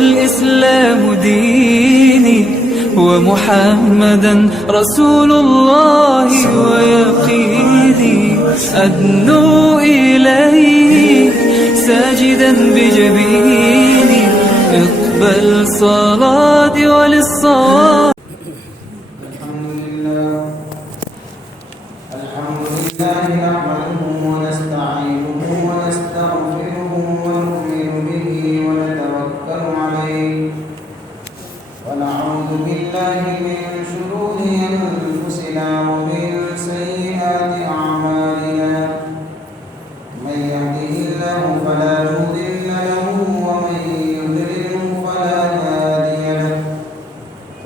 والإسلام ديني ومحمدا رسول الله ويقيني أدنو إليه ساجدا بجبيني اقبل صلاتي وللصلاة. الحمد لله نحمده ونستعينه ونستغفره ونؤمن به ونتوكل عليه ونعوذ بالله من شرور أنفسنا ومن سيئات أعمالنا من يهده الله فلا مضل له ومن يضلل فلا هادي له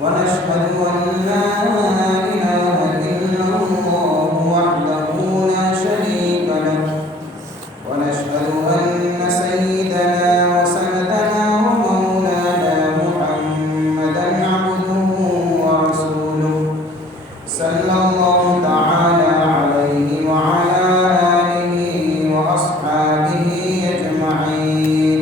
ونشهد أن لا إله إلا الله وحده لا شريك له ونشهد أن سيدنا وسندنا ومولانا محمدا عبده ورسوله صلى الله تعالى عليه وعلى آله وأصحابه أجمعين.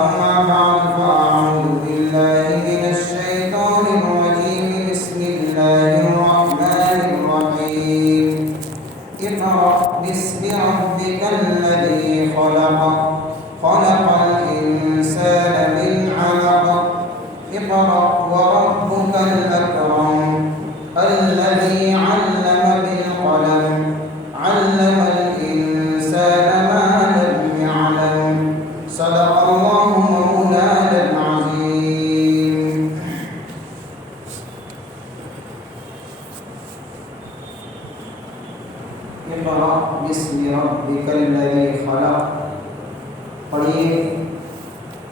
أما بعد فأعوذ بالله من الشيطان الرجيم. بسم الله الرحمن الرحيم. اقرأ باسم ربك الذي خلق خلق الإنسان من علق اقرأ وربك الأكرم الذي علم بالقلم علم الإنسان ما لم يعلم. صدق الله مولانا العظيم. اقرأ باسم ربك الذي خلق. پڑھیے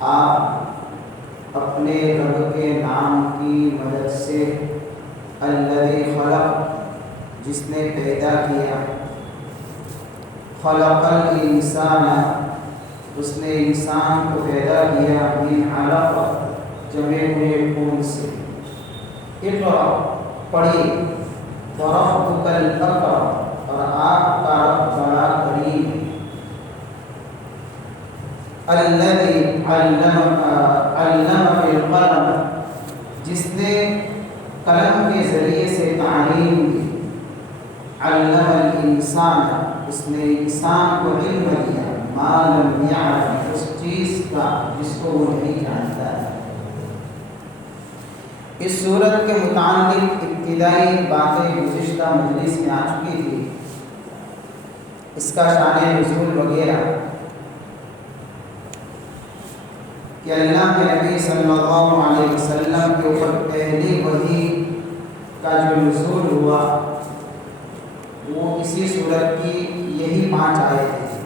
آپ اپنے رب کے نام کی مدد سے. الذی خلق جس نے پیدا کیا. خلق الانسان اس نے انسان کو پیدا کیا. من علق جمے ہوئے خون سے. اقرأ پڑھیے. وربک الاکرم اور آپ کا رب بڑا کریم. الذی علم بالقلم جس نے قلم کے ذریعے سے تعلیم دی. علم الانسان اس نے انسان کو علم دیا. ما لم یعلم اس چیز کا جس کو وہ نہیں جانتا ہے. اس صورت کے متعلق ابتدائی باتیں گزشتہ مجلس میں آ چکی تھی. اس کا شان نزول وغیرہ کہ اللہ کے نبی صلی اللہ علیہ وسلم کے اوپر پہلی وحی کا جو نزول ہوا وہ اسی صورت کی یہی 5 آیتیں ہیں.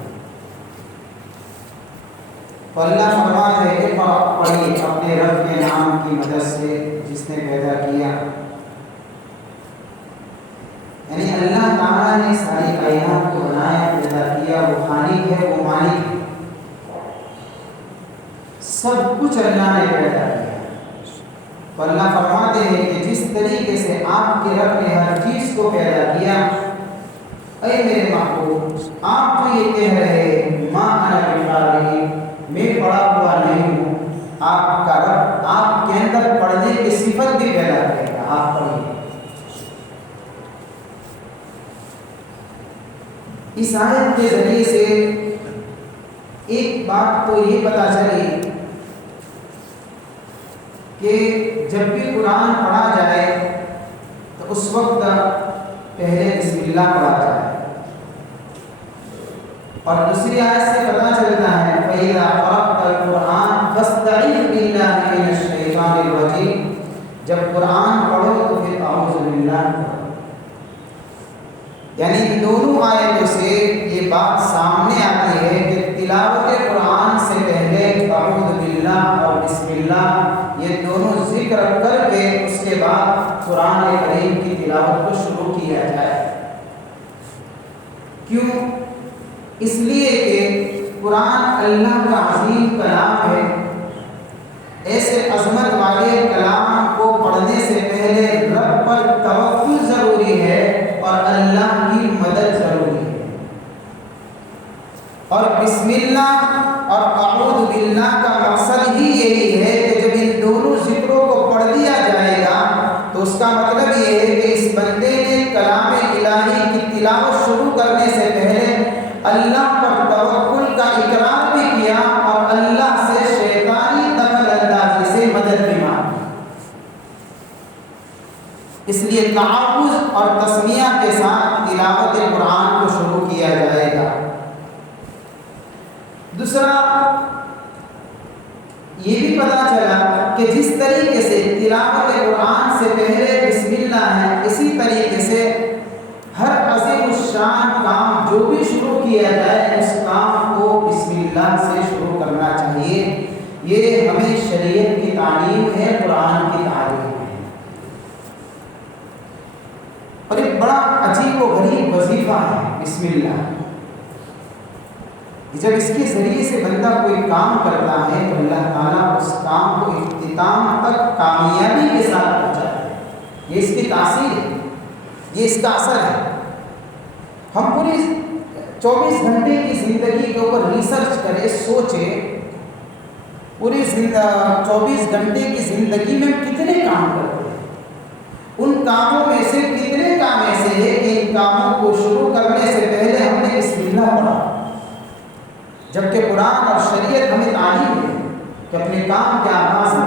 تو اللہ فرماتے ہیں کہ پڑھیے اپنے رب کے نام کی مدد سے جس نے پیدا کیا. یعنی اللہ تعالیٰ نے ساری کائنات کو بنایا پیدا کیا. وہ خالق ہے وہ مالک ہے. سب کچھ اللہ نے پیدا کیا. تو اللہ فرماتے ہیں کہ جس طریقے سے آپ کے رب نے ہر چیز کو پیدا کیا. اے میرے محبوب آپ تو یہ کہہ رہے ماں انا بقاری میں پڑھا ہوا نہیں ہوں. آپ کا رب آپ کے اندر پڑھنے کی صفت بھی پیدا کرے گا. آپ پڑھیے. اس آیت کے ذریعے سے ایک بات تو یہ پتہ چلی کہ جب بھی قرآن پڑھا جائے تو اس وقت پہلے بسم اللہ پڑھا جائے. اور دوسری آیت سے پتہ چلتا ہے فَإِذَا قَرَأْتَ الْقُرْآنَ فَاسْتَعِذْ بِاللَّهِ مِنَ الشَّيْطَانِ الرَّجِيمِ. جب قرآن پڑھو تو پھر اعوذ باللہ پڑھو. یعنی دونوں آیتوں سے یہ بات سامنے آتی ہے کہ تلاوت قرآن سے پہلے اعوذ باللہ اور بسم اللہ یہ دونوں ذکر کر کے اس کے بعد قرآن کریم کی تلاوت کو شروع کیا جائے. کیوں؟ اس لیے کہ قرآن اللہ کا عظیم کلام ہے. ایسے عظمت والے کلام کو پڑھنے سے پہلے رب پر توکل ضروری ہے اور اللہ کی مدد ضروری ہے. اور بسم اللہ اور اعوذ باللہ کا مقصد ہی یہی ہے کہ جب ان دونوں ذکروں کو پڑھ دیا جائے گا تو اس کا مطلب یہ ہے کہ اس بندے نے کلام الہی کی تلاوت شروع کرنے سے پہلے اللہ پر توکل کا اقرار بھی کیا اور اللہ سے شیطانی دخل اندازی سے مدد بھی مانگی۔ اس لیے تعوذ اور تسمیہ کے ساتھ تلاوت قرآن کو شروع کیا جائے گا۔ دوسرا یہ بھی پتہ چلا کہ جس طریقے سے تلاوت قرآن سے پہلے بسم اللہ ہے، اسی طریقے سے ہر عظیم الشان کام جو بھی شروع کیا جائے اس کام کو بسم اللہ سے شروع کرنا چاہیے۔ یہ ہمیں شریعت کی تعلیم ہے، قرآن کی تعلیم ہے، اور ایک بڑا عجیب و غریب وظیفہ ہے بسم اللہ۔ جب اس کے ذریعے سے بندہ کوئی کام کرتا ہے تو اللہ تعالیٰ اس کام کو اختتام تک کامیابی کے ساتھ پہنچاتا ہے۔ یہ اس کی تاثیر ہے، یہ اس کا اثر ہے۔ ہم پوری 24 گھنٹے کی زندگی کے اوپر ریسرچ کریں، سوچیں پوری 24 گھنٹے کی زندگی میں کتنے کام کرتے ہیں، ان کاموں میں سے کتنے کام ایسے ہیں کہ ان کاموں کو شروع کرنے سے پہلے ہم نے بسم اللہ پڑھا، جبکہ قرآن اور شریعت ہمیں تعلیم ہے کہ اپنے کام کے آغاز میں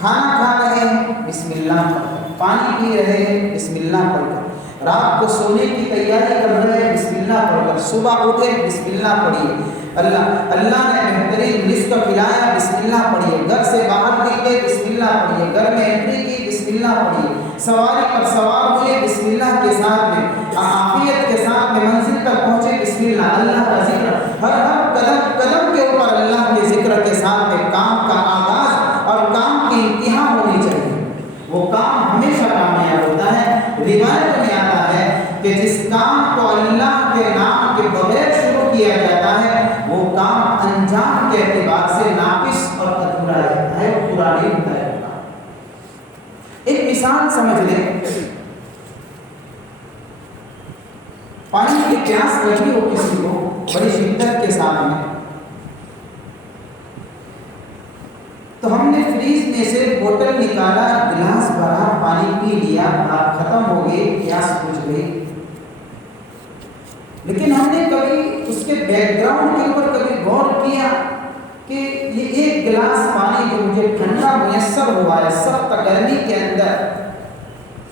کھانا کھا رہے ہیں بسم اللہ پڑھ کر، پانی پی رہے ہیں بسم اللہ پڑھ کر، رات کو سونے کی تیاری کر رہے ہیں بسم اللہ پڑھ کر، صبح اٹھے بسم اللہ پڑھیے، اللہ نے بہترین رزق کھلایا بسم اللہ پڑھیے، گھر سے باہر نکلے بسم اللہ پڑھیے، گھر میں انٹری کی بسم اللہ پڑھیے، سواری پر سوار ہوئے بسم اللہ کے ساتھ میں، عافیت کے ساتھ میں منزل تک پہنچے بسم اللہ، اللہ کا ذکر ہر قدم کے اوپر اللہ کے ذکر کے ساتھ میں کام کا آغاز اور کام کی انتہا ہونی چاہیے۔ وہ کام ہمیشہ کامیاب ہوتا ہے۔ روایت میں آتا ہے کہ جس کام کو اللہ کے نام کے بغیر شروع کیا جاتا ہے وہ کام انجام کے اعتبار سے ناقص اور ادھورا رہتا ہے، پورا نہیں ہوتا ہے۔ ایک مثال سمجھ لیں، پانی کی پیاس لگی ہو کسی کو بڑی شدت کے ساتھ میں، تو ہم نے فریج میں سے بوتل نکالا، گلاس بھرا، پانی پی لیا، بات ختم ہو گئی، پیاس بجھ گئی، لیکن ہم نے کبھی اس کے بیک گراؤنڈ کے اوپر کبھی غور کیا کہ یہ ایک گلاس پانی جو مجھے ٹھنڈا میسر ہوا ہے سخت گرمی کے اندر،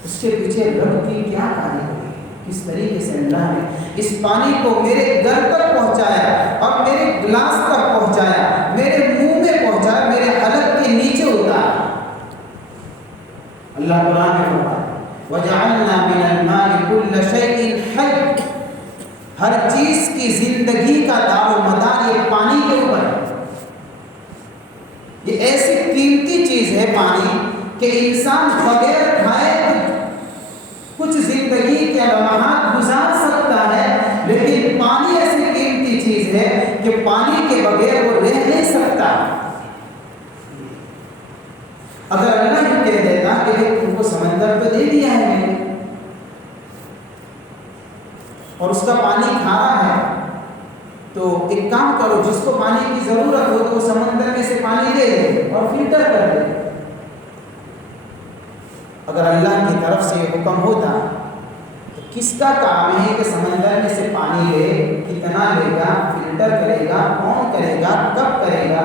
اس کے پیچھے رب کی کیا کہانی ہوئی، کس طریقے سے اللہ نے اس پانی کو میرے گھر تک پہنچایا اور میرے گلاس تک پہنچایا، میرے منہ میں پہنچایا، میرے حلق کے نیچے اتارا۔ اللہ قرآن میں فرماتا ہے وَجَعَلْنَا مِنَ الْمَاءِ كُلَّ شَيْءٍ حَيٍّ، ہر چیز کی زندگی کا دار و مدار یہ پانی کے اوپر ہے۔ یہ ایسی قیمتی چیز ہے پانی کہ انسان بغیر کھائے کچھ زندگی کے لمحات گزار سکتا ہے، لیکن پانی ایسی قیمتی چیز ہے کہ پانی کے بغیر وہ رہ نہیں سکتا۔ اگر اللہ یہ کہہ دیتا کہ تم کو سمندر تو دے دیا ہے میں نے اور اس کا پانی کھارا ہے، تو ایک کام کرو، جس کو پانی کی ضرورت ہو تو وہ سمندر میں سے پانی لے لے اور فلٹر کر دے۔ اگر اللہ کی طرف سے یہ حکم ہوتا تو کس کا کام ہے کہ سمندر میں سے پانی لے، کتنا لے گا، فلٹر کرے گا، کون کرے گا، کب کرے گا،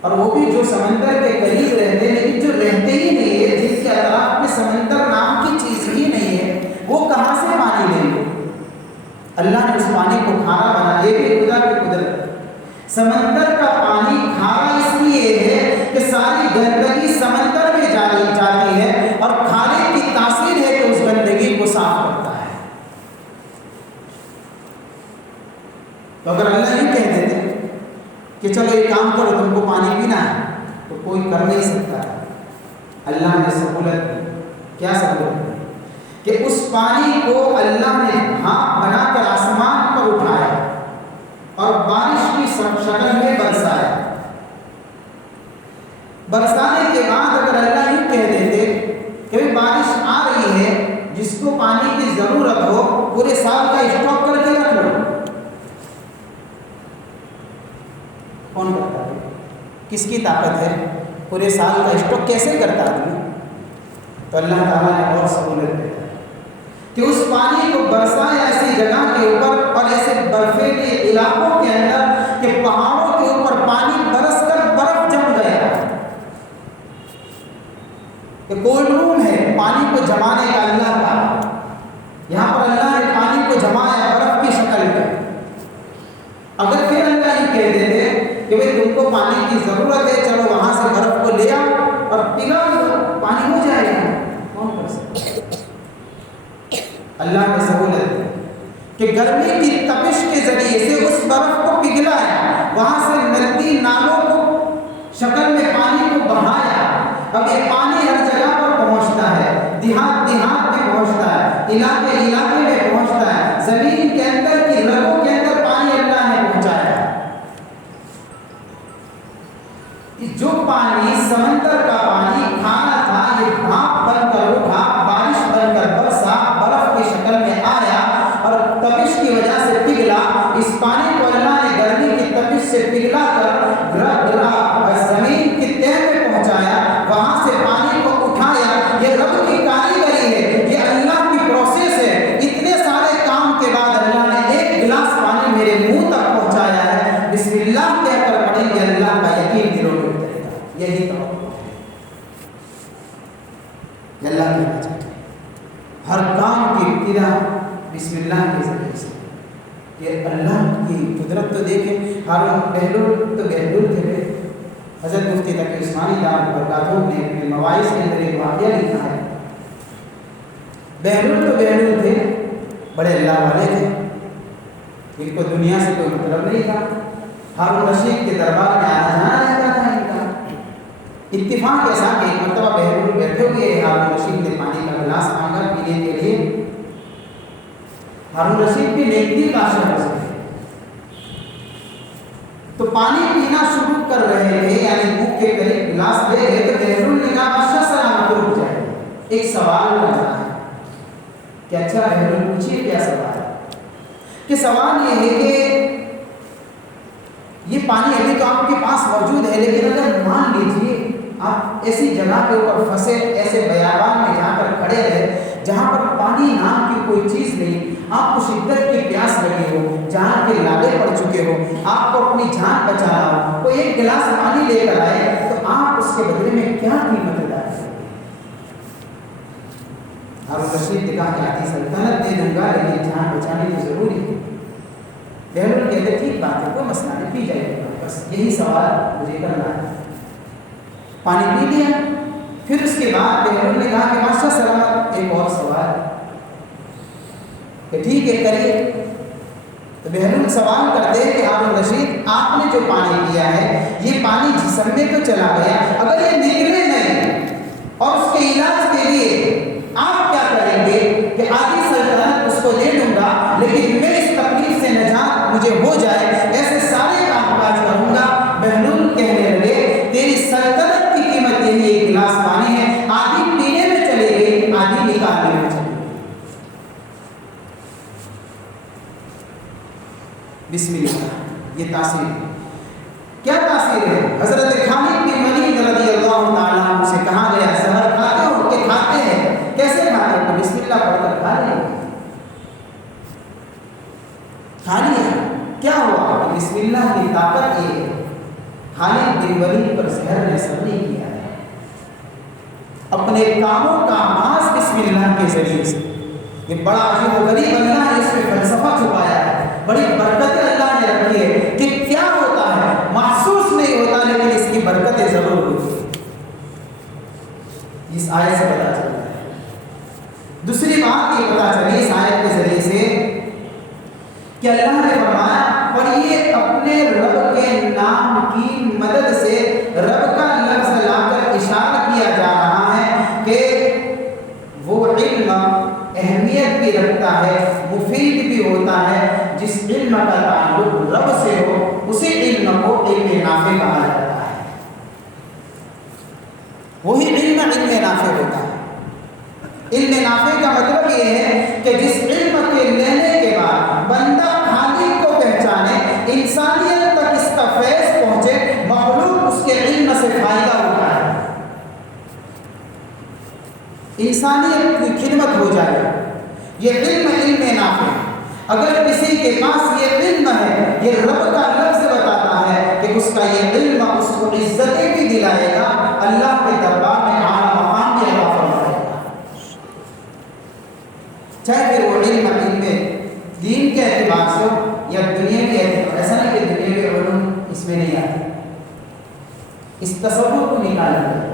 اور وہ بھی جو سمندر کے قریب رہتے ہیں لیکن جو رہتے ہی نہیں ہے، جن کے اطراف میں سمندر نام کی چیز ہی نہیں ہے، وہ کہاں سے پانی لیں گے؟ اللہ نے اس پانی کو کھارا بنا، یہ بھی خدا کی قدرت۔ سمندر کا پانی کھارا اس لیے ہے کہ ساری گندگی سمندر میں جاتی ہے اور کھارے کی تاثیر ہے کہ اس گندگی کو صاف کرتا ہے۔ تو اگر اللہ یہ کہہ دیتے کہ چلو ایک کام کرو، تم کو پانی پینا ہے، تو کوئی کر نہیں سکتا ہے۔ اللہ نے سہولت دی، کیا سہولت دی کہ اس پانی کو اللہ نے بھاپ بنا کر آسمان پر اٹھایا اور بارش کی شکل میں برسایا۔ برسانے کے بعد اگر اللہ یہ کہہ دیتے کہ بارش آ رہی ہے، جس کو پانی کی ضرورت ہو پورے سال کا اسٹاک کر کے رکھ لو، کون کرتا ہے؟ کس کی طاقت ہے؟ پورے سال کا اسٹاک کیسے کرتا آدمی؟ تو اللہ تعالیٰ نے اور سہولت دیتا ہے کہ اس پانی کو برسائے ایسی جگہ کے اوپر اور ایسے برفیلے علاقوں کے اندر کہ پہاڑوں کے اوپر پانی برس کر برف جم گیا. کہ کولڈ روم ہے پانی کو جمانے کا اللہ کا. یہاں پر اللہ نے پانی کو جمایا برف کی شکل میں. اگر پھر اللہ یہ کہہ دیتے کہ بھئی تم کو پانی کی ضرورت ہے، چلو وہاں سے برف کو لے آؤ اور پگھلا دو، پانی ہو جائے گا، کون کر سکتا؟ اللہ نے سہولت دی کہ گرمی کی تپش کے ذریعے سے اس برف کو پگھلایا، وہاں سے ندی نالوں کو شکل میں پانی کو بہایا. اب یہ پانی ہر جگہ پر پہنچتا ہے، دیہات دیہات میں پہنچتا ہے، علاقے علاقے میں پہنچتا ہے، زمین کے اندر کی رگوں کے اندر پانی اللہ نے پہنچایا. جو پانی سمندر کا پانی کھانا تھا، یہ بھاپ بن کر اٹھا، بارش بن کر برسا، برف کی شکل میں آیا اور تپش کی وجہ سے پگھلا. اس پانی کو اللہ نے گرمی کی تپش سے پگھلا کر زمین کی تہ میں پہنچایا، وہاں سے پانی کو اٹھایا. یہ رب کی کاریگری ہے، یہ اللہ کی پروسیس ہے. اتنے سارے کام کے بعد اللہ نے ایک گلاس پانی میرے منہ تک پہنچایا ہے. بسم اللہ کہہ کر پڑھیں گے، اللہ کا یقین دلوں میں اترے گا. یہی تو اللہ کی وجہ ہر کام کی ابتدا بسم اللہ کے ذریعے سے. یہ اللہ کی قدرت تو دیکھیں. ہارون بہلول تو بہلول تھے. حضرت مفتی تقی عثمانی دامت برکاتہ نے اپنے مواعظ کے اندر ایک واقعہ لکھا ہے. بہلول تو بہلول تھے، بڑے اللہ والے تھے، ان کو دنیا سے کوئی مطلب نہیں تھا. ہارون رشید کے دربار میں آنا جانا رہتا تھا ان کا. اتفاق ایسا کہ ایک مرتبہ بہلول بیٹھے ہوئے، ہارون رشید نے پانی کا گلاس مانگا پینے کے لیے. ہارون رشید بھی نیک دل کا شخص تھے، تو پانی پینا شروع کر رہے تھے، یعنی منہ کے قریب گلاس لے گئے تو بہلول نے کہا بادشاہ سلامت رک جائے، ایک سوال کرنا ہے. کہ اچھا بہلول پوچھیے کیا سوال ہے؟ کہ سوال یہ ہے کہ یہ پانی ابھی تو آپ کے پاس موجود ہے، لیکن اگر مان لیجیے آپ ایسی جگہ کے اوپر پھنسے، ایسے بیابان میں جا کر کھڑے رہے جہاں پر پانی نام کی کوئی چیز نہیں، آپ کو شدت کی پیاس لگی ہو، جان کے لالے پڑ چکے ہو، آپ کو اپنی جان بچانا ہو، کوئی ایک گلاس پانی لے کر آئے تو آپ اس کے بدلے میں کیا قیمت ادا کریں گے؟ ہارون رشید نے کہا کہ آدھی سلطنت دے دوں گا، لیکن جان بچانے کی ضروری ہے. بہلول کہتے ٹھیک بات ہے، کوئی مسئلہ نہیں، پی جائے گا، بس یہی سوال مجھے کرنا ہے. پانی پی لیا. پھر اس کے بعد بہلول نے کہا کہ بادشاہ سلامت ایک اور سوال کہ ٹھیک ہے کریے. تو بہلول سوال کرتے ہیں کہ ہارون رشید آپ نے جو پانی پیا ہے یہ پانی جسم میں تو چلا گیا، اگر یہ نکلے نہیں اور اس کے علاج کے لیے آپ کیا کریں گے؟ کہ آدھی سلطنت اس کو دے دوں گا، لیکن میں اس تکلیف سے نجات مجھے ہو جائے، ایسے سارے کام کاج کروں گا. بہلول کہنے لگے تیری سلطنت کی قیمت یہی ایک گلاس پانی ہے، آدھی پینے میں چلے گئی، آدھی نکالنے میں چلے گئی. بسم اللہ. یہ تاثیر ہے. کیا تاثیر ہے؟ حضرت خالد بن ولید رضی اللہ تعالیٰ عنہ سے کہا گیا سحر کھاتے ہو؟ کہ کھاتے ہیں. کیسے کھاتے ہیں؟ تو بسم اللہ پڑھ کر کھا لیں. کھا لیا. کیا ہوا؟ بسم اللہ کی طاقت یہ ہے. خالد بن ولید پر زہر نے اثر نہیں کیا ہے. اپنے کاموں کا آغاز بسم اللہ کے ذریعے سے. یہ بڑا عجیب و غریب اللہ نے اس میں فلسفہ چھپایا ہے، بڑی برکتیں اللہ نے رکھی ہے کہ کیا ہوتا ہے محسوس نہیں ہوتا، لیکن اس کی برکتیں ضرور ہوتی ہیں. اس آیت سے پتا چلتا ہے. دوسری بات یہ پتا چلی اس آیت کے ذریعے سے کہ اللہ نے فرمایا پڑھیے اپنے رب کے نام کی مدد سے. رب کا لفظ لا کر اشارہ کیا جا رہا ہے کہ وہ علم اہمیت بھی رکھتا ہے، مفید بھی ہوتا ہے. جس علم کا تعلق رب سے ہو اسی علم کو علم نافع کہا جاتا ہے. وہی علم نافع ہوتا ہے. علم نافع کا مطلب یہ ہے کہ جس علم کے لینے کے بعد بندہ خالق کو پہچانے، انسانیت تک اس کا فیض پہنچے، انسانیت کی خدمت ہو جائے. یہ علم نافع. اگر کسی کے پاس یہ علم ہے، یہ رب کا لفظ بتاتا ہے کہ اس کا یہ علم اس کو عزتیں بھی دلائے گا، اللہ کے دربار میں اعلیٰ مقام بھی عطا فرمائے گا. چاہے پھر وہ علم دین کے اعتبار سے ہو یا دنیا کے اعتبار. ایسا نہیں کہ دنیا کے علوم اس میں نہیں آتے، اس تصور کو نکالا جائے.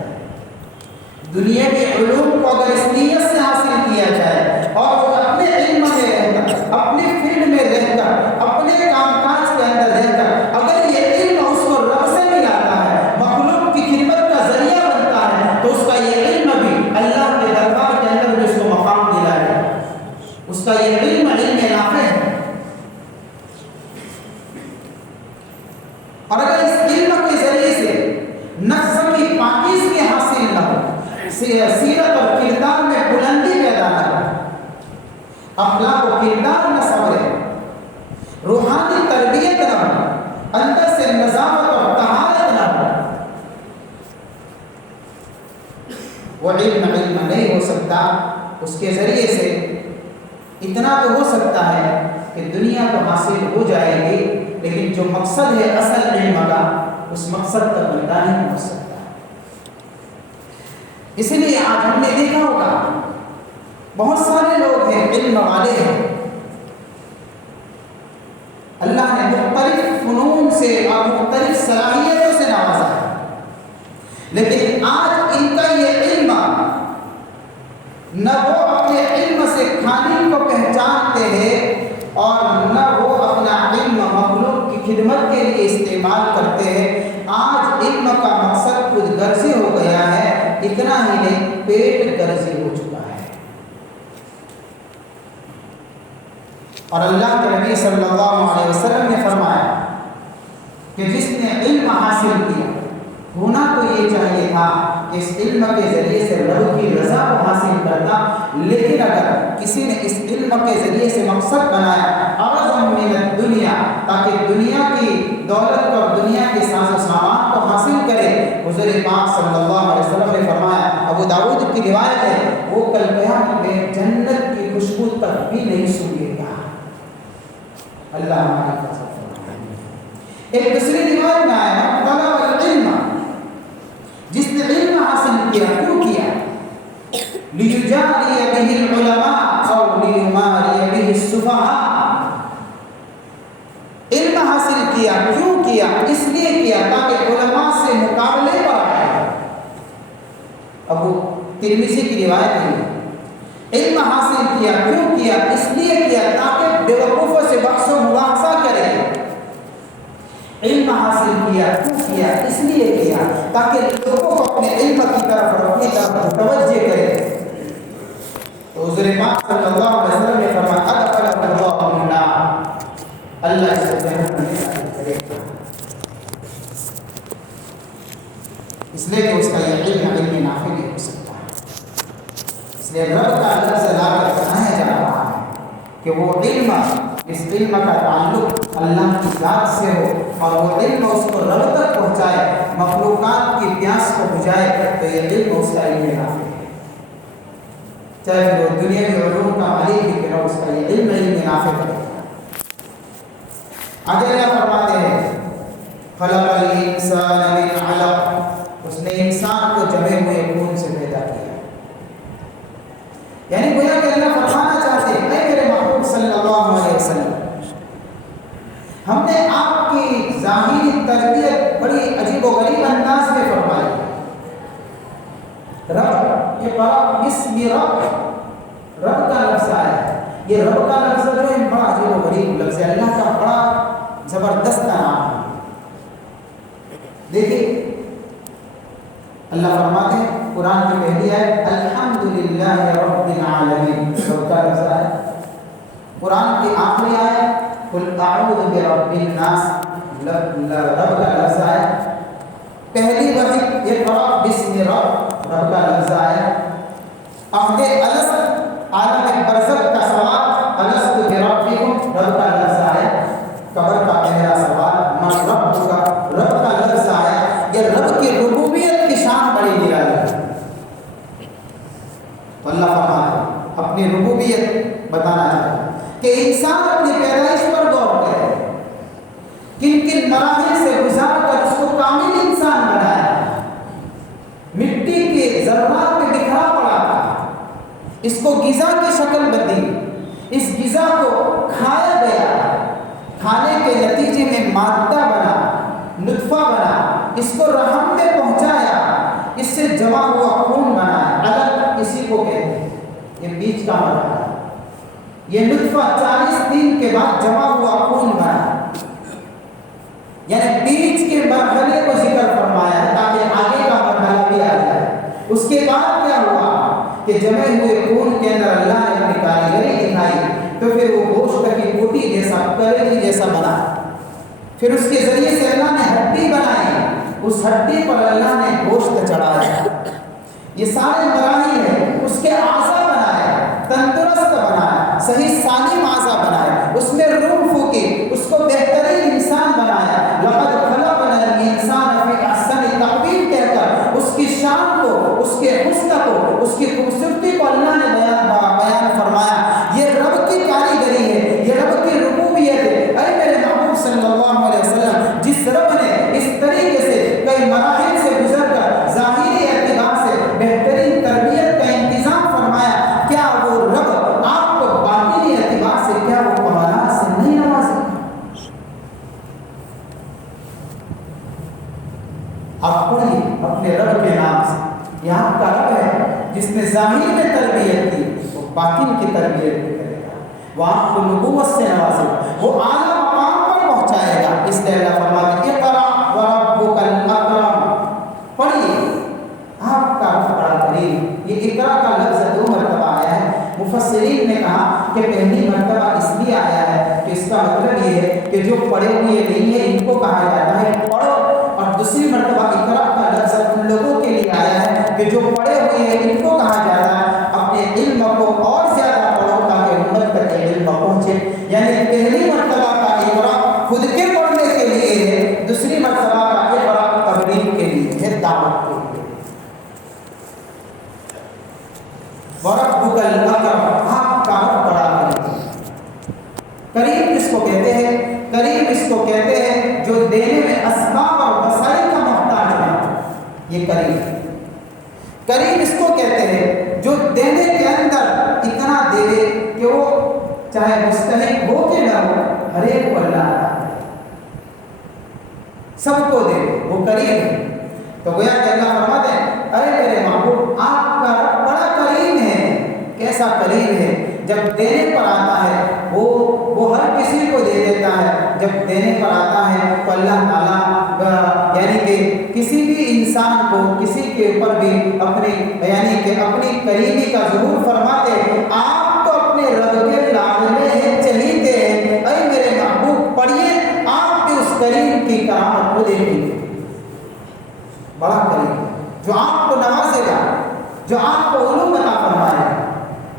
دنیا کے علوم کو اگر اس نیت سے حاصل کیا جائے اور وہ اپنے علم میں رہ کر، اپنے فیلڈ میں رہ کر، اپنے کام کاج کے اندر رہ کر اگر یہ علم اس کو رب سے ملاتا ہے، مخلوق کی خدمت کا ذریعہ بنتا ہے، تو اس کا یہ علم بھی اللہ کے دربار کے اندر بھی اس کو مقام دلائے گا. اس کا یہ علم نافع ہے. اور اگر اس علم کے ذریعے سے نفس کی پاکیزگی حاصل نہ ہو، سیرت اور کردار میں بلندی پیدا نہ ہو، اخلاق و کردار نہ سنورے، روحانی تربیت نہ ہو، اندر سے نظافت اور طہارت نہ ہو، وہ علم نہیں ہو سکتا. اس کے ذریعے سے اتنا تو ہو سکتا ہے کہ دنیا تو حاصل ہو جائے گی، لیکن جو مقصد ہے اصل علم کا، اس مقصد تک بندہ نہیں پہنچ سکتا. اس لیے آج ہم نے دیکھا ہوگا بہت سارے لوگ ہیں، علم والے ہیں، اللہ نے مختلف فنون سے اور مختلف صلاحیتوں سے نوازا ہے، لیکن آج ان کا یہ علم نہ وہ اپنے علم سے خالق کو پہچانتے ہیں اور نہ وہ اپنا علم مخلوق کی خدمت کے لیے استعمال کرتے ہیں. آج علم کا مقصد خود غرضی ہو گیا ہے، اتنا ہی نہیں پیٹ غرضی ہو چکا ہے. اور اللہ کے نبی صلی اللہ علیہ وسلم نے فرمایا کہ جس نے علم حاصل کیا، ہونا تو یہ چاہیے تھا کہ اس علم کے ذریعے سے رب کی رضا کو حاصل کرتا، لیکن اگر کسی نے اس علم کے ذریعے سے مقصد بنایا اعظم من الدنیا، تاکہ دنیا کی دولت کو اور دنیا کے ساز و سامان کو حاصل کرے، حضور پاک صلی اللہ علیہ وسلم نے فرمایا، ابو داؤد کی روایت ہے، وہ کل قیامت میں جنت کی خوشبو تک بھی نہیں سونگے گا. اللہ ہماری حفاظت فرمائے. ایک دوسری روایت میں آیا، طلب العلم، جس نے علم حاصل کیا، کیوں کیا؟ لیجاری بہ العلماء او لیماری بہ السفہاء. علم حاصل کیا، کیوں کیا؟ اس لیے کیا تاکہ علماء سے مقابلے پر آئے. ابو ترمذی کی روایت ہے، علم حاصل کیا، کیوں کیا؟ اس لیے کیا تاکہ بیوقوفوں سے بحث و مباحثہ کرے. علم حاصل کیا، کیوں کیا؟ اس لیے کیا تاکہ لوگوں کو اپنے علم کی طرف اور اپنی طرف متوجہ کرے. تو حضور پاک صلی اللہ علیہ وسلم نے فرمایا، ادخلہ اللہ النار، اللہ اس کو جنت میں داخل کرے گا. اس لیے کہ اس کا یہ علم نافع نہیں ہو سکتا. اس لیے رب کا لفظ لا کر بنایا جا رہا ہے کہ وہ علم، اس علم کا تعلق اللہ کی ذات سے ہو اور وہ علم اس کو رب تک پہنچائے، مخلوقات کی پیاس کو بجھائے، تو یہ علم اس کا علم نافع ہے. چاہے وہ دنیا کے علوم کا مالک ہی کیوں، اس کا یہ علم نافع کرے گا. آگے اللہ فرماتے ہیں، خلق الانسان من علق، اس نے انسان کو جمے ہوئے خون سے پیدا کیا. یعنی گویا کہ اللہ فرمانا چاہتے ہیں، اے میرے محبوب صلی اللہ علیہ وسلم، ہم نے آپ کی ظاہری تربیت بڑی عجیب و غریب انداز میں فرمائی. رب، یہ بسم رب، رب کا لفظ آیا ہے. یہ رب کا لفظ جو ہے بڑا عجیب و غریب لفظ ہے، اللہ کا بڑا زبردست نام ہے. دیکھیے اللہ فرماتے ہیں قرآن کی پہلی ہے الحمدللہ رب العالمین، رب کا لفظ ہے. قرآن کی آخری آئے قل اعوذ برب الناس، رب کا لفظ ہے. پہلی وحی اقرأ بسم رب، رب کا لفظ ہے. عہد الست، عالم برزخ کا سوال الست بربکم، رب کا لفظ ہے. قبر کا پہلا سوال من ربک، رب کا لفظ آیا. یہ رب کی ربوبیت کی شان بڑی نرالی ہے. تو اللہ مراحل سے گزار کر اس کو کامل انسان بنایا. مٹی کے ذرات پہ بکھرا پڑا تھا، اس کو غذا کی شکل بدلی، اس غذا کو کھایا گیا، کھانے کے نتیجے میں مادہ بنا، نطفہ بنا، اس کو رحم میں پہنچایا، اس سے جمع ہوا خون بنایا. الگ اسی کو کہتے ہیں، یہ بیچ کا مرحلہ. یہ نطفہ 40 دن کے بعد جمع ہوا خون بنا، یعنی بیچ کے مرحلے کو ذکر فرمایا تاکہ آگے کا مرحلہ بھی آ جائے. اس کے بعد کیا ہوا کہ جمے ہوئے خون کے اندر اللہ نے اپنی کاریگری دکھائی، تو پھر وہ گوشت کی بوٹی جیسا، کلیجی جیسا بنا. پھر اس کے ذریعے سے اللہ نے ہڈی بنائی، اس ہڈی پر اللہ نے گوشت چڑھایا. یہ سارے مراحل ہیں. اس کے اعضا بنائے، تندرست بنایا، صحیح سالم اعضا بنائے، اس میں روح پھونکی، اس کو بہترین انسان بنایا. لقد خلقنا الانسان فی احسن تقویم کہہ کر اس کی شان کو، اس کے حسن کو، اس کی خوبصورتی کو اللہ نے بیان فرمایا. یہ رب کی کاریگری ہے، یہ رب کی ربوبیت ہے. اے میرے محبوب صلی اللہ علیہ وسلم، جس رب نے اس طریقے سے کئی مراحل سے گزر کر ظاہری اعتبار سے بہترین تربیت کا انتظام فرمایا، کیا وہ رب آپ کو باطنی اعتبار سے کیا وہ کمالات سے نہیں نوازے؟ آپ پڑھیے اپنے رب کے نام سے. یہ آپ کا رب ہے جس نے ظاہر میں تربیت دی، وہ باطن کی تربیت بھی کرے گا. وہ آپ کو نبوت سے نوازے گا، وہ اعلیٰ مقام پر پہنچائے گا. اس لیے اللہ فرماتے ہیں اقرأ وربک الاکرم. پڑھیے، آپ کا رب بڑا کریم. یہ اقرأ کا لفظ 2 مرتبہ آیا ہے. مفسرین نے کہا کہ پہلی مرتبہ اس لیے آیا ہے کہ اس کا مطلب یہ ہے کہ جو پڑھے ہوئے نہیں ہیں ان کو کہا جاتا ہے پڑھو، اور دوسری مرتبہ اقرأ کا لفظ ان لوگوں کے لیے آیا ہے کہ جو پڑھے ہوئے ہیں ان کو کہا جاتا ہے اپنے علم کو اور زیادہ پڑھو تاکہ امت تک علم پہنچے. یعنی پہلی مرتبہ کا اقرأ خود کے پڑھنے کے لیے ہے، دوسری مرتبہ کا اقرأ تبلیغ کے لیے ہے، دعوت کے لیے. وربک الاکرم، آپ کا رب بڑا کریم. کریم کس کو کہتے ہیں؟ کریم اس کو کہتے ہیں جو دینے میں اسباب اور وسائل کا محتاج ہے، یہ کریم. کریم اس کو کہتے ہیں جو دینے کے اندر اتنا دے کہ وہ چاہے مستحق ہو کہ نہ ہو، ہر ایک کو اللہ سب کو دے، وہ کریم ہے. تو گویا کہ اللہ فرماتے ہیں اے میرے محبوب، آپ کا رب بڑا کریم ہے. کیسا کریم ہے؟ جب دینے پر آتا ہے وہ ہر کسی کو دے دیتا ہے. جب دینے پر آتا ہے تو اللہ تعالیٰ یعنی کہ کسی بھی انسان کو کسی کے اوپر بھی اپنی کریمی کا ظہور فرماتے ہیں. آپ تو اپنے رب کے لاڈلے ہیں، چہیتے ہیں. اے میرے محبوب پڑھیے، آپ بھی اس کریم کی کرامت کو دیکھیے. بڑا کریم جو آپ کو نوازے گا، جو آپ کو علوم عطا فرمائے گا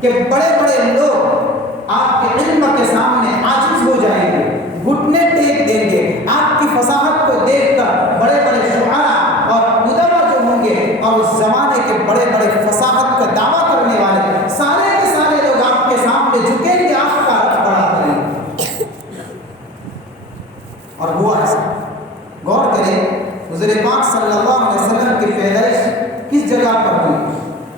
کہ بڑے بڑے لوگ آپ کے علم کے سامنے عاجز ہو جائیں گے، گھٹنے ٹیک دیں گے. آپ کی فصاحت کو دیکھ کر بڑے بڑے شعراء اور ادبا جو ہوں گے اور اس زمانے کے بڑے بڑے فصاحت کا دعویٰ کرنے والے سارے کے سارے لوگ آپ کے سامنے جھکیں گے. آپ کا رب بڑا کریم. اور ہوا ایسا. غور کریں، حضور پاک صلی اللہ علیہ وسلم کی پیدائش کس جگہ پر ہوئی؟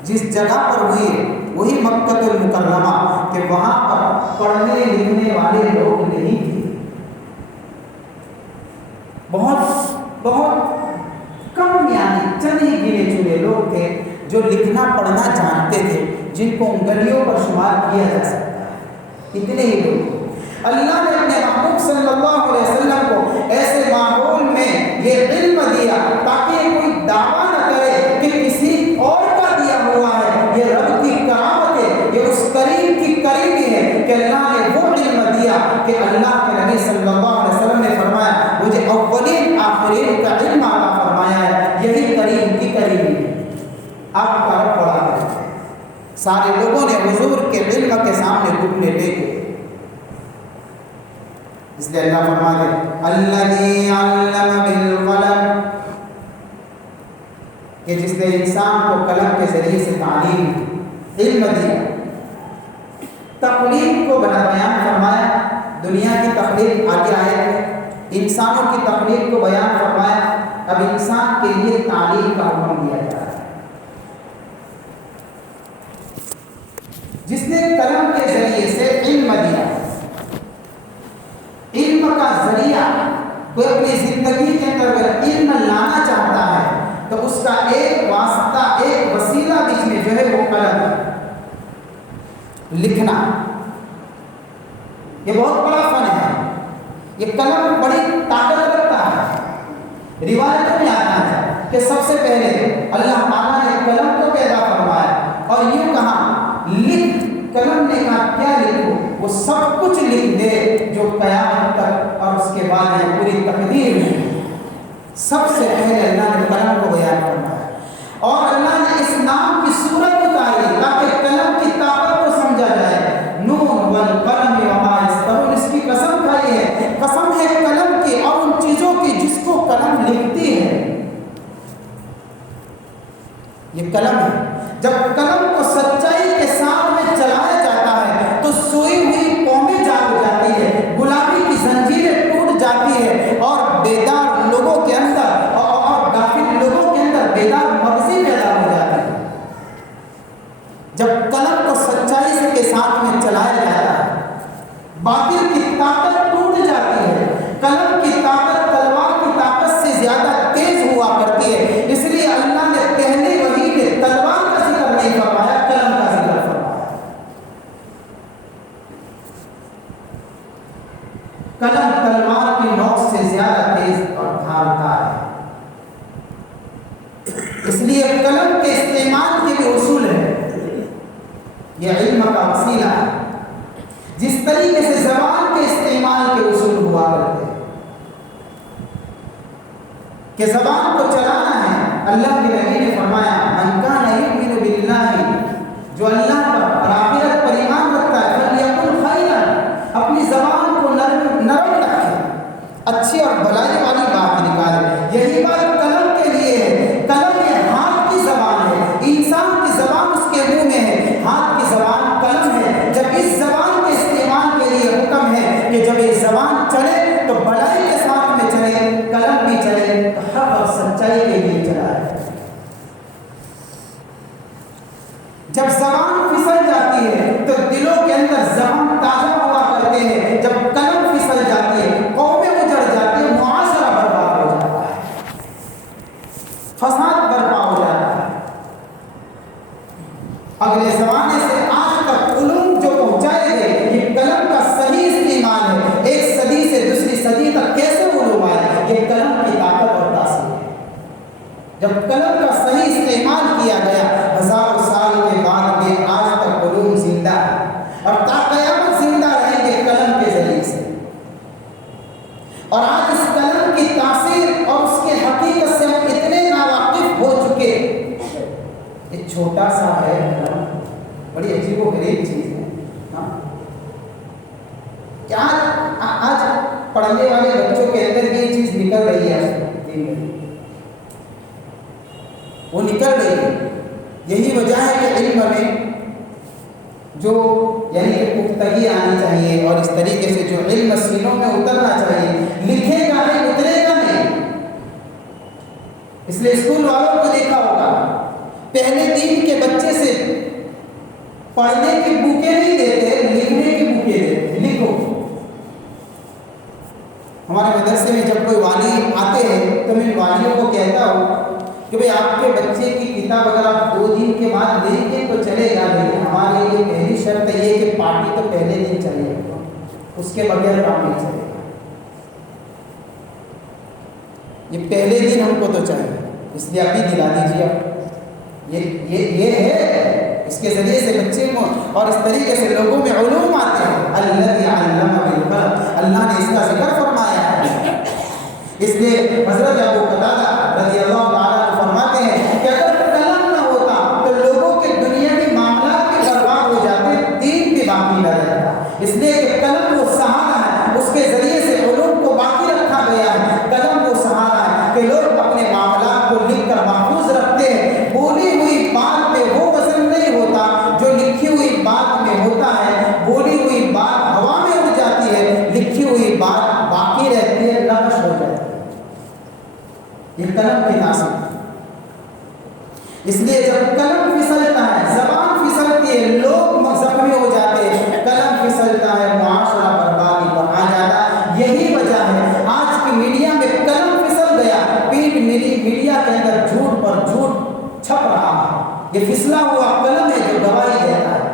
جس جگہ پر ہوئی وہی مکہ المکرمہ، کہ وہاں پر پڑھنے لکھنے والے لوگ نہیں تھے. بہت کم، یعنی چند ہی گنے چنے لوگ تھے جو لکھنا پڑھنا جانتے تھے، جن کو انگلیوں پر شمار کیا جا سکتا ہے. اتنے ہی لوگ. اللہ نے اپنے محبوب صلی اللہ علیہ وسلم کو ایسے ماحول میں یہ علم دیا تاکہ کوئی دعویٰ نہ کرے کہ کسی اور کا دیا ہوا ہے. یہ رب کی کرامت ہے، یہ اس کریم کی کریمی ہے کہ اللہ نے وہ علم دیا کہ اللہ کے نبی صلی اللہ علیہ وسلم نے فرمایا مجھے اولین آخرین کا علم عطا فرمایا ہے. یہی کریم کی کریمی ہے. آپ کا رب بڑا ہے. سارے لوگوں نے حضور کے علم کے سامنے گھٹنے ٹیکے. اس لیے اللہ فرماتے ہیں الذی علم بالقلم، کہ جس نے انسان کو قلم کے ذریعے سے تعلیم علم دیا. تخلیق کو بیان فرمایا. دنیا کی تخلیق آگے آئے. انسان انسانوں کی تخلیق کو بیان فرمایا، اب انسان کے لیے تعلیم کا حکم دیا جا رہا ہے۔ جس نے قلم کے ذریعے سے علم دیا، علم کا ذریعہ کوئی اپنی زندگی کے اندر اگر علم لانا چاہتا ہے تو اس کا ایک واسطہ، ایک وسیلہ بیچ میں جو ہے وہ قلم ہے۔ لکھنا یہ بہت بڑا فن ہے، یہ قلم بڑی طاقت رکھتا ہے۔ روایتوں میں آتا ہے کہ سب سے پہلے اللہ تعالیٰ نے قلم کو پیدا فرمایا اور یوں کہا لکھ، قلم نے کہا کیا لکھوں؟ وہ سب کچھ لکھ دے جو قیامت تک اور اس کے بعد یہ پوری تقدیر میں۔ سب سے پہلے اللہ نے قلم کو بیان فرمایا اور اللہ نے اس نام کی صورت اتاری تاکہ قلم کی طاقت کو سمجھا جائے۔ نون والقلم وما یسطرون، اس کی قسم کھائی ہے، قسم ہے قلم کی اور ان چیزوں کی جس کو قلم لکھتی ہے۔ یہ قلم ہے، جب قلم کو سچائی کے ساتھ میں چلایا جاتا ہے تو سوئی ہوئی قومیں جاگ جاتی ہے، غلامی کی زنجیریں ٹوٹ جاتی ہے اور بیدار لوگوں کے اندر اور غافل لوگوں کے اندر بیدار مغزی پیدا ہو جاتی ہے۔ جب قلم کو سچائی کے ساتھ میں چلایا جاتا ہے باطل کی طاقت ٹوٹ جاتی ہے۔ قلم کی طاقت تلوار کی طاقت سے زیادہ تیز ہوا کرتی ہے، اس لیے اللہ نے پہلے وحی میں تلوار کا ذکر نہیں فرمایا، قلم کا ذکر فرمایا۔ قلم تلوار کی نوک سے زیادہ تیز اور دھاردار ہے، اس لیے قلم کے استعمال کے بھی اصول ہے۔ یہ علم کا وسیلہ ہے، جس طریقے سے زبان کے استعمال کے اصول ہوا کرتے ہیں کہ زبان کو چلانا ہے۔ اللہ کے نبی نے فرمایا من کان یؤمن باللہ، جو اللہ پر آخرت پر ایمان رکھتا ہے فلیقل خیرا، اپنی زبان کو نرم رکھے، اچھی اور بھلائی والی بات نکالے۔ یہی بات قلم کے لیے ہے۔ قلم یہ ہاتھ کی زبان ہے، انسان کی زبان اس کے منہ میں ہے، ہاتھ کی زبان قلم ہے۔ جب اس زبان کے استعمال کے لیے حکم ہے کہ جب یہ زبان چلے تو بھلائی کے ساتھ میں چلے، قلم بھی چلے تو حق اور سچائی کے لیے چلائے۔ جب زبان پھسل جاتی ہے تو دلوں کے اندر زبان تازہ ہوا کرتے ہیں، جب قلم پھسل جاتی ہے قومیں اجڑ جاتی ہیں، معاشرہ برباد ہو جاتا ہے، فساد برپا ہو جاتا ہے۔ اگلے زمانے سے آج تک علوم جو پہنچائے گئے یہ قلم کا صحیح استعمال ہے۔ ایک صدی سے دوسری صدی تک کیسے علوم آئے؟ یہ قلم کی طاقت اور تاثیر ہے۔ جب قلم کا صحیح استعمال کیا گیا ہزاروں سال کے بعد میں آج تک علوم زندہ ہے اور تا قیامت زندہ رہیں گے قلم کے ذریعے سے۔ اور آج اس قلم کی تاثیر اور اس کے حقیقت سے ہم اتنے ناواقف ہو چکے۔ یہ چھوٹا سا ہے قلم، بڑی عجیب و غریب چیز ہے کیا آج پڑھنے والے بچوں کے اندر یہ چیز نکل رہی ہے، وہ نکل رہی ہے۔ یہی وجہ ہے کہ علم میں جو یعنی کہ پختگی آنی چاہیے اور اس طریقے سے جو علم سینوں میں اترنا چاہیے، لکھے گا نہیں اترے گا نہیں۔ اس لیے اسکول والوں کو دیکھا ہوگا پہلے دن کے بچے سے پڑھنے کی بکیں نہیں دیتے، لکھنے کی بکیں دیتے، لکھو۔ ہمارے مدرسے میں جب کوئی والی آتے ہیں تو میں والیوں کو کہتا ہوں کہ بھئی آپ کے بچے کی کتاب اگر آپ 2 دن کے بعد دیں گے تو چلے گا، لیکن ہمارے لیے پہلی شرط یہ کہ پارٹی تو پہلے دن چلے گا، اس کے بغیر کام نہیں چلے گا۔ یہ پہلے دن ہم کو تو چاہیے، اس لیے ابھی دلا دیجیے۔ یہ ہے، اس کے ذریعے سے بچے کو اور اس طریقے سے لوگوں میں علوم آتے ہیں۔ الذی علم بالقلم، اللہ نے اس کا ذکر فرمایا ہے۔ اس لیے حضرت ابو قتادہ رضی اللہ تعالیٰ عنہ فرماتے ہیں کہ اگر قلم نہ ہوتا تو لوگوں کے دنیاوی معاملات بھی برباد ہو جاتے، دین بھی باقی نہ رہتا۔ اس لیے کہ قلم وہ سہارا ہے، اس کے ذریعے سے علوم کو باقی رکھا گیا ہے۔ قلم وہ سہارا ہے کہ لوگ اپنے معاملات کو لکھ کر محفوظ رکھتے ہیں۔ بولی ہوئی بات پہ وہ وزن نہیں ہوتا جو لکھی ہوئی بات میں ہوتا ہے۔ بولی ہوئی بات ہوا میں اڑ جاتی ہے، لکھی ہوئی بات باقی رہتی ہے، نقش ہو یہ قلم کی تاثیر. اس لیے جب قلم پھسلتا ہے، زبان پھسلتی ہے، لوگ زخمی ہو جاتے ہیں، قلم پھسلتا ہے، معاشرہ بربادی پر آ جاتا ہے. یہی وجہ ہے آج کی میڈیا میں قلم پھسل گیا، پرنٹ میڈیا کے اندر جھوٹ پر جھوٹ چھپ رہا ہے. یہ پھسلا ہوا قلم ہے جو گواہی دیتا ہے.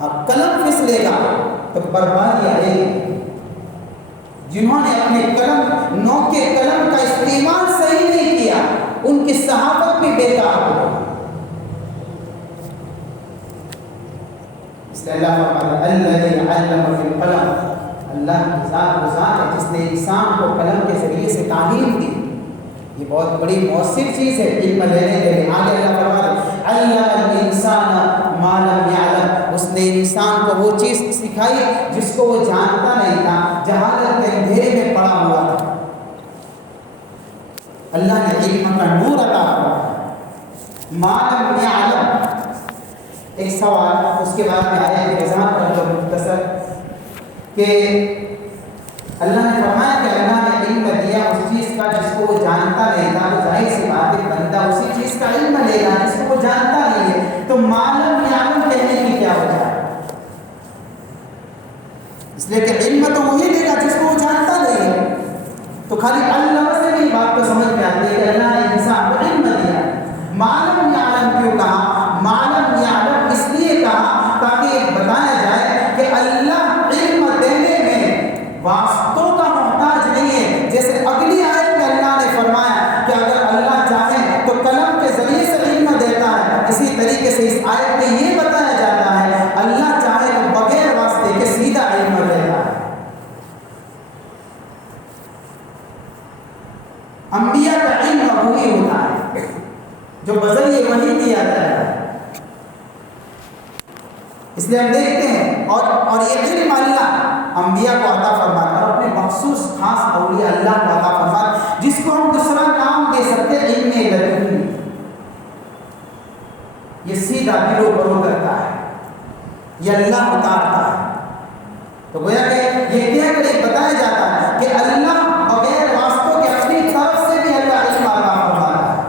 اب قلم پھسلے گا تو بربادی آئے گی. جنہوں نے اپنے قلم، نوکے قلم کا استعمال صحیح نہیں کیا، ان کی صحافت بھی بیکار ہو گئی. اس لیے اللہ فرماتا ہے الذی علم بالقلم، اللہ کی ذات وہ ذات ہے جس نے انسان کو قلم کے ذریعے سے تعلیم دی. یہ بہت بڑی مؤثر چیز ہے علم لینے کے لیے. آگے اللہ فرماتا ہے علم الانسان ما لم یعلم، اس نے انسان کو وہ چیز سکھائی جس کو وہ جانتا نہیں تھا، جہالت کے اندھیرے میں پڑا ہوا تھا. اللہ نے علم کا نور عطا فرمایا. ما لم یعلم، ایک سوال اس کے بعد میں آیا کہ وضاحت کر دو مختصر کہ اللہ نے فرمایا کہ اللہ نے علم دیا اس چیز کا جس کو وہ جانتا نہیں تھا. تو ظاہر سی بات ہے بندہ اسی چیز کا علم لے گا جس کو وہ جانتا نہیں ہے. تو معلوم یعلم کہنے کی کیا وجہ ہے؟ اس لیے کہ علم تو وہی لے گا جس کو وہ جانتا نہیں ہے. تو خالی اللہ سے بھی بات کو سمجھ میں آتی ہے کہ اللہ نے انسان کو علم دیا. معلوم یعلم کیوں کہا؟ معلوم یعلم اس لیے کہا تاکہ بتایا جائے کہ اللہ علم دینے میں واسطوں کا محتاج نہیں ہے. جیسے اگلی آیت میں اللہ نے فرمایا کہ اگر اللہ چاہے تو قلم کے ذریعے سے علم دیتا ہے، اسی طریقے سے اس آیت میں یہ بتایا جاتا ہے اللہ چاہے تو بغیر واسطے کے سیدھا علم دیتا ہے. انبیاء کا علم وہی ہوتا ہے جو بذریعہ وحی دیا جاتا ہے. اس لیے ہم دیکھتے ہیں اور یہ علم اللہ انبیاء کو عطا فرماتا ہے اور اپنے مخصوص خاص اولیاء اللہ کو عطا فرماتا ہے جس کو ہم دوسرا نام دے سکتے ہیں علم لدنی. یہ سیدھا دل و برو کرتا ہے، یہ اللہ اتارتا ہے. تو گویا کہ یہ کہہ کر بتایا جاتا ہے کہ اللہ بغیر واسطوں کے اپنی طرف سے بھی اللہ علم عطا فرماتا ہے.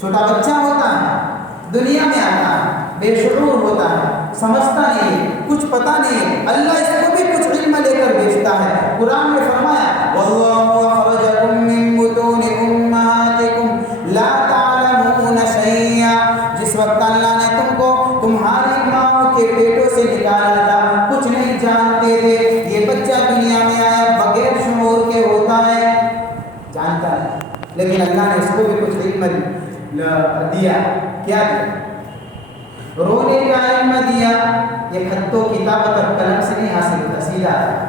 چھوٹا بچہ ہوتا ہے، دنیا میں آتا ہے، بے شعور ہوتا ہے، سمجھتا نہیں ہے، کچھ پتہ نہیں ہے، اللہ اس کو بھی کچھ علم لے کر بھیجتا ہے. قرآن میں فرمایا واللہ اخرجکم من بطون امہاتکم لا تعلمون شیئا، جس وقت اللہ نے تم کو تمہاری ماں کے پیٹوں سے نکالا تھا کچھ نہیں جانتے تھے. یہ بچہ دنیا میں آیا بغیر شعور کے ہوتا ہے، جانتا ہے، لیکن اللہ نے اس کو بھی کچھ علم دیا. کیا دیا؟ رونے کا علم دیا. یہ خط و کتابت اور قلم سے نہیں حاصل ہوتا، سیدھا ہے.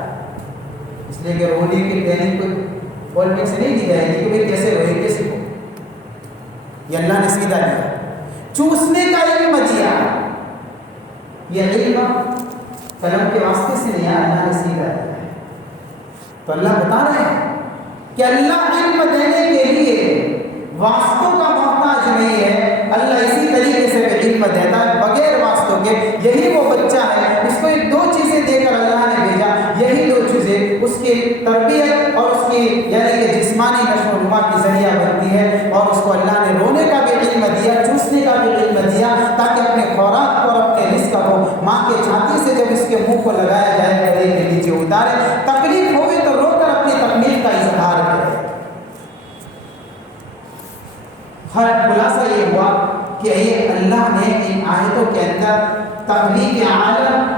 اس لیے کہ رونے کی ٹریننگ کوئی بولنے سے نہیں دی جائے گی کہ بھائی کیسے روئے کیسے کو، یہ اللہ نے سیدھا دیا. چوسنے کا علم دیا. یہ علم قلم کے واسطے سے نہیں، اللہ نے سیدھا دیا. تو اللہ بتا رہے ہیں کہ اللہ علم دینے کے لیے واسطوں کا محتاج نہیں ہے. اللہ اسی طریقے سے علم دیتا ہے بغیر واسطوں کے. یہی وہ بچہ ہے اس کو یہ دو چیزیں دے کر اللہ نے بھیجا. یہی دو چیزیں اس کی تربیت اور اس کی یعنی کہ جسمانی نشو و نما کی ذریعہ بنتی ہے. اور اس کو اللہ نے رونے کا بھی علم دیا، چوسنے کا بھی علم دیا تاکہ اپنے خوراک کو اور اپنے رزق کو ماں کے چھاتی سے جب اس کے منہ کو لگایا جائے گلے کے نیچے اتارے. تکلیف ہوئے تو رو کر اپنی تکلیف کا اظہار کرے. ہر خلاصہ یہ ہوا کہ یہ اللہ نے ان آیتوں کے اندر تخلیق عالم،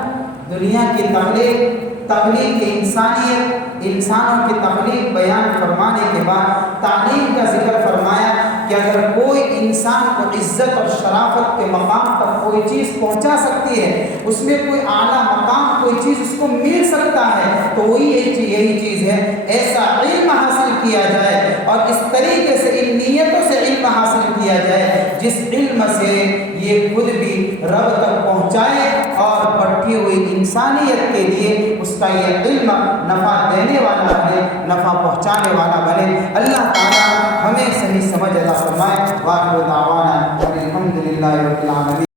دنیا کی تخلیق انسانیت، انسانوں کی تخلیق بیان فرمانے کے بعد تعلیم کا ذکر فرمایا کہ اگر کوئی انسان کو عزت اور شرافت کے مقام تک کوئی چیز پہنچا سکتی ہے، اس میں کوئی اعلیٰ مقام کوئی چیز اس کو مل سکتا ہے تو وہی یہی چیز ہے. ایسا علم حاصل کیا جائے اور اس طریقے سے ان نیتوں سے علم حاصل کیا جائے جس علم سے یہ خود بھی رب تک پہنچائے اور بٹھی ہوئی انسانیت کے لیے اس کا یہ علم نفع دینے والا بنے، نفع پہنچانے والا بنے. اللہ تعالیٰ ہمیں صحیح سمجھ عطا فرمائے. وآخر دعوانا الحمد للہ رب العالمین.